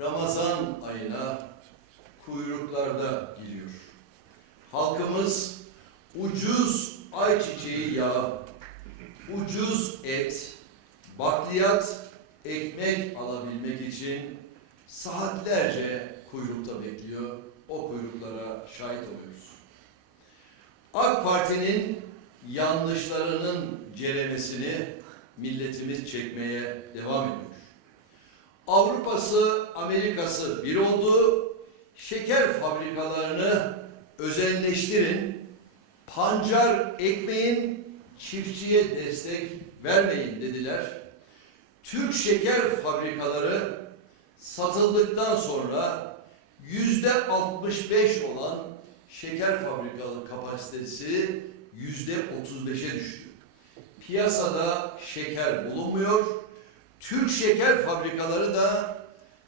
Ramazan ayına kuyruklarda giriyor. Halkımız ucuz ayçiçeği yağı, ucuz et, bakliyat, ekmek alabilmek için saatlerce kuyrukta bekliyor. O kuyruklara şahit oluyoruz. AK Parti'nin yanlışlarının ceremesini milletimiz çekmeye devam ediyor. Avrupa'sı, Amerika'sı bir oldu. Şeker fabrikalarını özelleştirin. Pancar ekmeğin çiftçiye destek vermeyin dediler. Türk şeker fabrikaları satıldıktan sonra yüzde 65 olan şeker fabrikalı kapasitesi yüzde 35'e düştü. Piyasada şeker bulunmuyor. Türk şeker fabrikaları da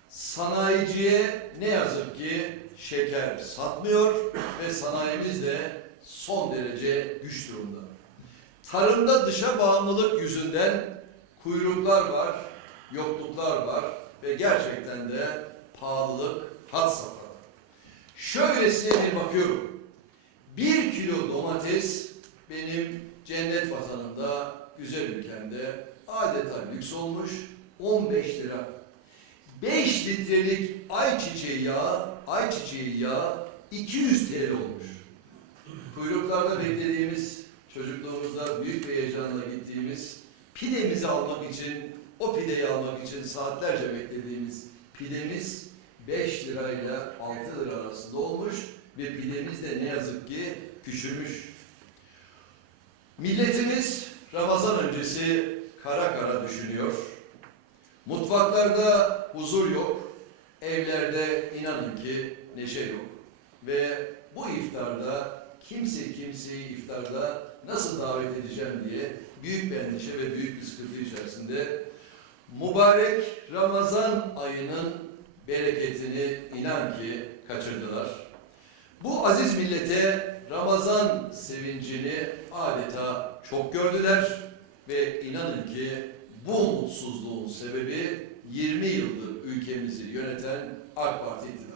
sanayiciye ne yazık ki şeker satmıyor ve sanayimiz de son derece güç durumda. Tarımda dışa bağımlılık yüzünden kuyruklar var, yokluklar var ve gerçekten de pahalılık had safhada. Şöylesine bir bakıyorum. Bir kilo domates benim cennet vatanımda, güzel ülkemde adeta lüks olmuş 15 lira. 5 litrelik ayçiçeği yağı, ayçiçeği yağı 200 TL olmuş. Kuyruklarda beklediğimiz, çocukluğumuzda büyük bir heyecanla gittiğimiz pidemizi almak için, o pideyi almak için saatlerce beklediğimiz pidemiz 5 lirayla 6 lira arasında olmuş ve pidemiz de ne yazık ki küçülmüş. Milletimiz Ramazan öncesi kara kara düşünüyor. Mutfaklarda huzur yok, evlerde inanın ki neşe yok. Ve bu iftarda kimse kimseyi iftarda nasıl davet edeceğim diye büyük bir endişe ve büyük bir sıkıntı içerisinde mübarek Ramazan ayının bereketini inan ki kaçırdılar. Bu aziz millete Ramazan sevincini adeta çok gördüler ve inanın ki bu mutsuzluğun sebebi 20 yıldır ülkemizi yöneten AK Parti iktidarıdır.